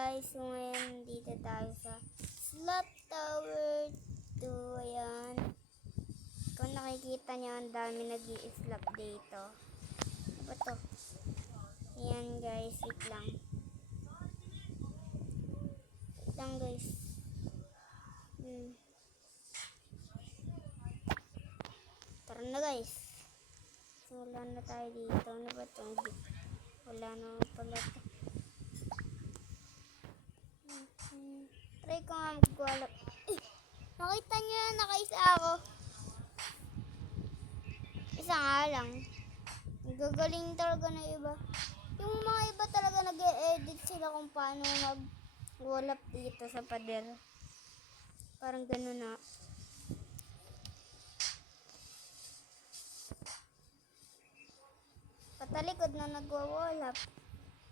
Guys, so ngayon dito tayo sa Slot Tower 2. Ayan. Kung nakikita nyo, ang dami nag-i-slap dito. Ano ba to? Ayan guys, wait lang. Wait lang guys. Tara na guys. Wala na tayo dito. Ano ba itong jeep? Wala na pala ito. Try ko nga magwalap. Nakita nyo na nakaisa ako. Isa nga lang. Gagaling talaga na iba. Yung mga iba talaga nag-e-edit sila kung paano magwalap dito sa pader. Parang gano'n na. Patalikod na nagwawalap.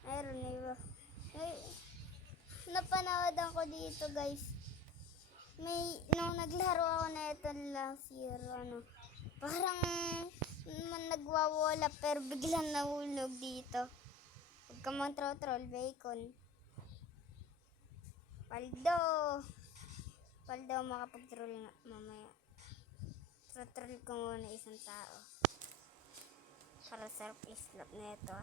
Mayroon na iba. Napanood ko dito guys. Nung naglaro ako na ito last year, parang nagwawala pero biglang nahulog dito. Huwag ka mang troll, bacon. Paldo makapag-troll nga mamaya. Troll ko muna isang tao. Para self-slap na ito.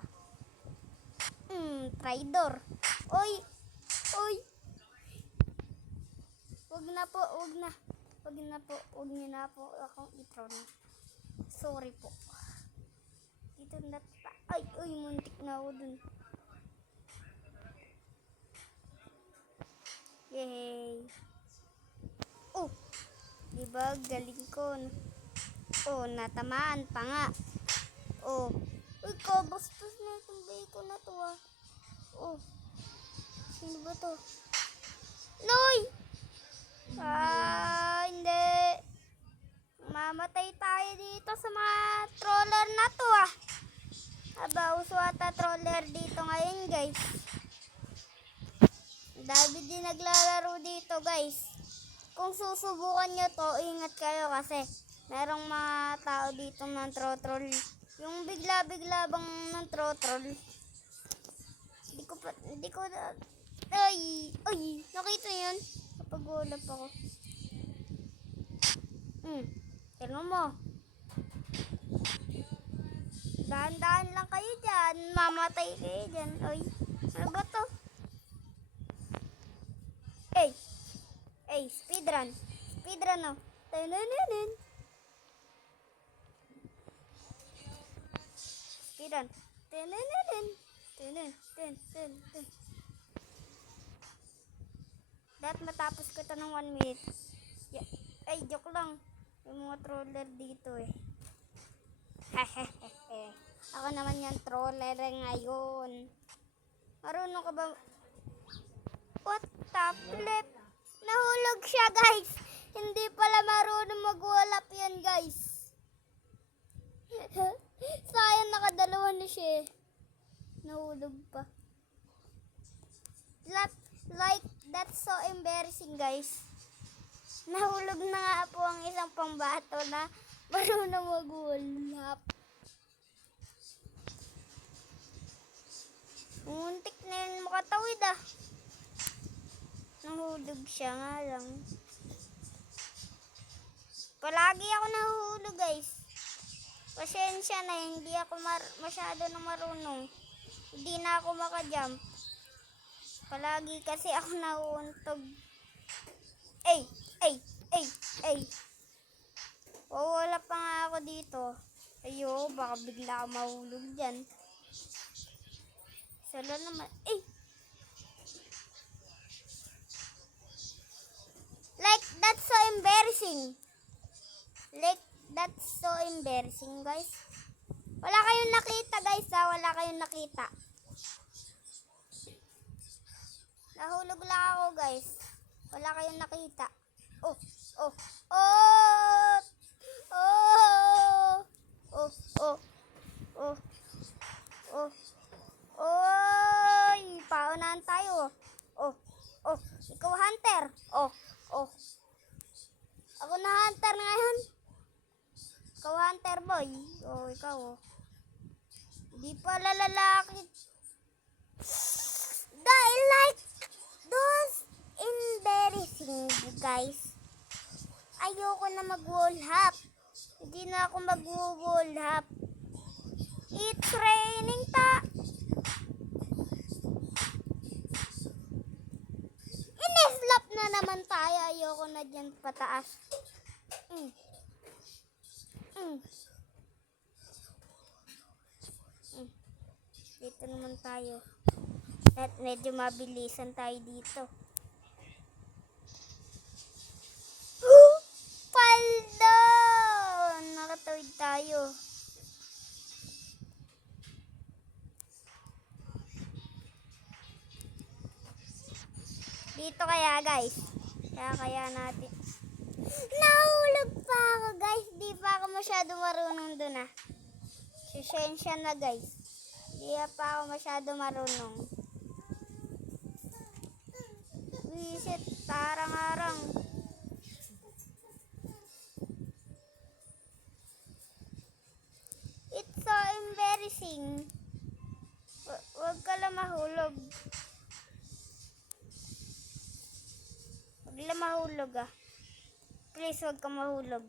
Traitor. Oy! Wag niyo na po akong i-troll. Sorry po. Dito na pa. Ay, muntik na ako dun. Yay. Oh, diba galing ko. Oh, natamaan pa nga. Oh, kabastos na itong bacon na to ah. Oh, sino ba to? Noy! Hindi. Mamatay tayo dito sa mga troller na to ah. Aba, uso ata troller dito ngayon guys. David din naglalaro dito guys. Kung susubukan nyo to, ingat kayo kasi merong mga tao dito ng troll. Yung bigla-bigla bang ng troll. Hindi ko na. Ay, nakita yun. Kapag-ulap ako. Tignan mo. Dahan-dahan lang kayo dyan. Mamatay kayo dyan. Ay, ano ba to? Speedrun. Speedrun oh. Tanananan. Speedrun. Tanananan. Dapat matapos ko ito ng 1 minute. Ay, joke lang. Yung mga troller dito eh. Ako naman yung troller ngayon. Marunong ka ba? What the flip? Nahulog siya guys. Hindi pala marunong magwalap yan guys. Sayang nakadalawa na siya eh. Nahulog pa. Like, that's so embarrassing guys. Nahulog na nga po ang isang pambato na marunong magwalap. Muntik na yun makatawid ah. Nahulog siya nga lang. Palagi ako nahulog guys. Pasensya na, hindi ako masyado na marunong. Hindi na ako makajump. Palagi kasi ako nahuuntog. Wala pa nga ako dito. Ayo, baka bigla ako mahulog dyan. Sala naman. Like, that's so embarrassing guys. Wala kayong nakita guys ha. Wala kayong nakita. Nahulog lang ako guys. Wala kayong nakita. Paunahan tayo. Ikaw hunter. Ako na hunter ngayon. Ikaw hunter boy. Ikaw. Di pala lalaki. Dahil like guys. Ayoko na mag-wall hop. Hindi na ako mag-wall hop. It's raining Inislap na naman tayo. Ayoko na dyan pataas. Dito naman tayo. At medyo mabilisan tayo dito. Paldo! Nakatawid tayo. Dito kaya guys. Kaya natin. Nahulog pa ako guys. Di pa ako masyado marunong dun ah. Sisensya na guys. Di pa ako masyado marunong. Wisit, tarang-arang. It's so embarrassing. Huwag ka lang mahulog. Huwag lang mahulog ah. Please, huwag ka mahulog.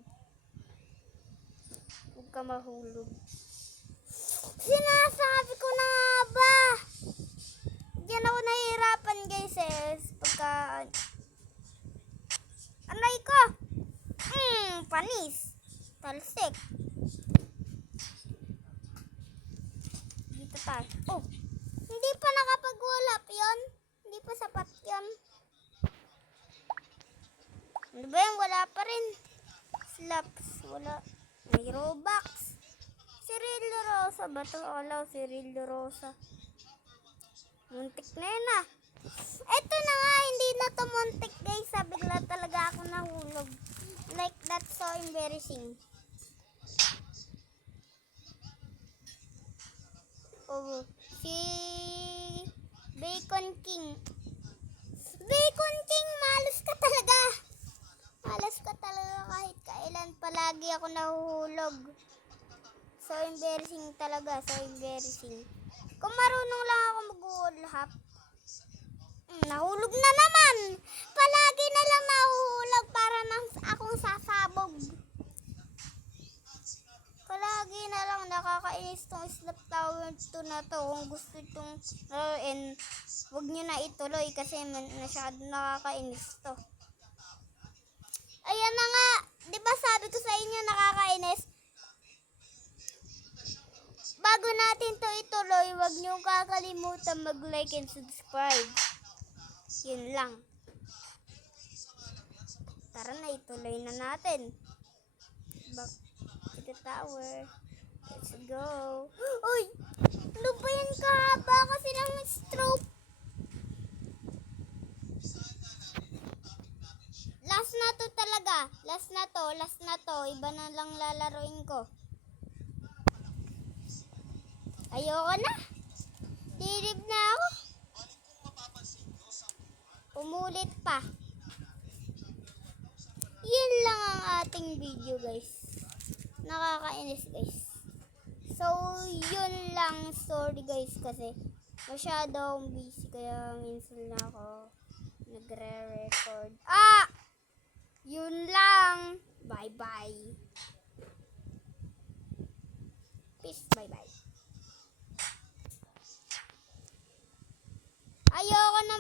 Huwag ka mahulog. Sinasabi ko na nga ba? Diyan ako nahihirapan guys pagka... Anay ko! Panis. Talsik. Dito tayo. Oh! Hindi pa nakapag-wall up yun. Hindi pa sapat yun. Ano ba yung wala pa rin? Slaps. Wala. May Robux. Cyril Rosa ba ito? Alaw, Cyril Rosa. Muntik na yun ah. Ito na nga, hindi na to muntik guys. Bigla talaga ako nahulog. Like, that's so embarrassing. Oh, si Bacon King. Bacon King, malas ka talaga. Malas ka talaga kahit kailan. Palagi ako nahuhulog. So embarrassing talaga, so embarrassing. Kung marunong lang ako mag-wall hop. Nahulog na naman. Palagi na lang nahuhulog para nang akong sasabog. Palagi na lang nakakainis tong slap tower 2 na to. Kung gusto itong and wag nyo na ituloy kasi masyado nakakainis to. Ayan na nga. Diba sabi ko sa inyo nakakainis? Bago natin to ituloy, wag nyo kakalimutan mag-like and subscribe. Yun lang. Tara na, ituloy na natin. Back to the tower. Let's go. Uy! Lubayan ka haba kasi ng stroke. Last na to talaga. Last na to. Iba na lang lalaroin ko. Ayoko na. Dilib na ako. Umulit pa. Yun lang ang ating video guys. Nakakainis guys. So yun lang. Sorry guys kasi masyado akong busy kaya minsan na ako nagre-record. Yun lang. Bye bye. Peace. Bye bye. Ayoko na